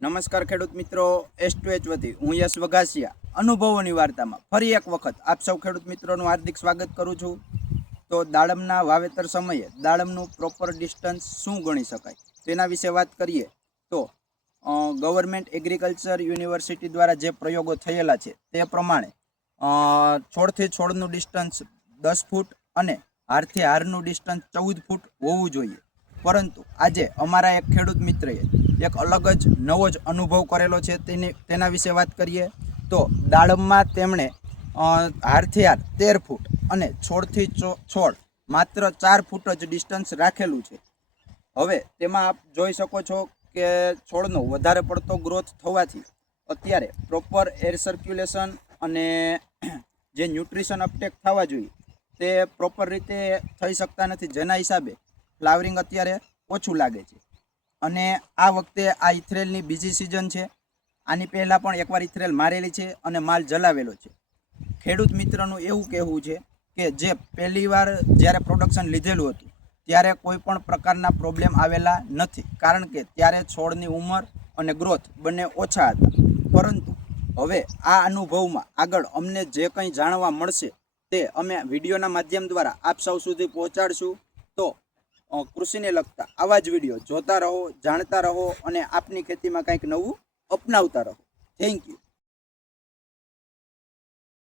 નમસ્કાર ખેડૂત મિત્રો, S2H વતી હું યશ વઘાસિયા અનુભવોની વાર્તામાં ફરી એક વખત આપ સૌ ખેડૂત મિત્રોનું હાર્દિક સ્વાગત કરું છું। તો દાડમના વાવેતર સમયે દાડમનું પ્રોપર ડિસ્ટન્સ શું ગણી શકાય તેના વિશે વાત કરીએ તો ગવર્મેન્ટ એગ્રીકલ્ચર યુનિવર્સિટી દ્વારા જે પ્રયોગો થયેલા છે તે પ્રમાણે છોડથી છોડનું ડિસ્ટન્સ 10 ફૂટ અને હારથી હારનું ડિસ્ટન્સ 14 ફૂટ હોવું જોઈએ। પરંતુ આજે અમારા એક ખેડૂત મિત્રએ એક અલગ જ નવો જ અનુભવ કરેલો છે તેના વિશે વાત કરીએ તો દાડમમાં તેમણે હારથી હાર 13 ફૂટ અને છોડથી છોડ માત્ર 4 ફૂટ જ ડિસ્ટન્સ રાખેલું છે। હવે તેમાં આપ જોઈ શકો છો કે છોડનો વધારે પડતો ગ્રોથ થવાથી અત્યારે પ્રોપર એર સર્ક્યુલેશન અને જે ન્યુટ્રિશન અપટેક થવા જોઈએ તે પ્રોપર રીતે થઈ શકતા નથી, જેના હિસાબે ફ્લાવરિંગ અત્યારે ઓછું લાગે છે। અને આ વખતે આ ઇથરેલની બીજી સિઝન છે। આની પહેલાં પણ એકવાર ઇથરેલ મારેલી છે અને માલ જલાવેલો છે। ખેડૂત મિત્રનું એવું કહેવું છે કે જે પહેલીવાર જ્યારે પ્રોડક્શન લીધેલું હતું ત્યારે કોઈ પણ પ્રકારના પ્રોબ્લેમ આવેલા નથી, કારણ કે ત્યારે છોડની ઉંમર અને ગ્રોથ બંને ઓછા હતા। પરંતુ હવે આ અનુભવમાં આગળ અમને જે કંઈ જાણવા મળશે તે અમે વિડીયોના માધ્યમ દ્વારા આપ સૌ સુધી પહોંચાડશું। તો કૃષિને લગતા આવા જ વિડીયો જોતા રહો, જાણતા રહો અને આપની ખેતીમાં કંઈક નવું અપનાવતા રહો। Thank you.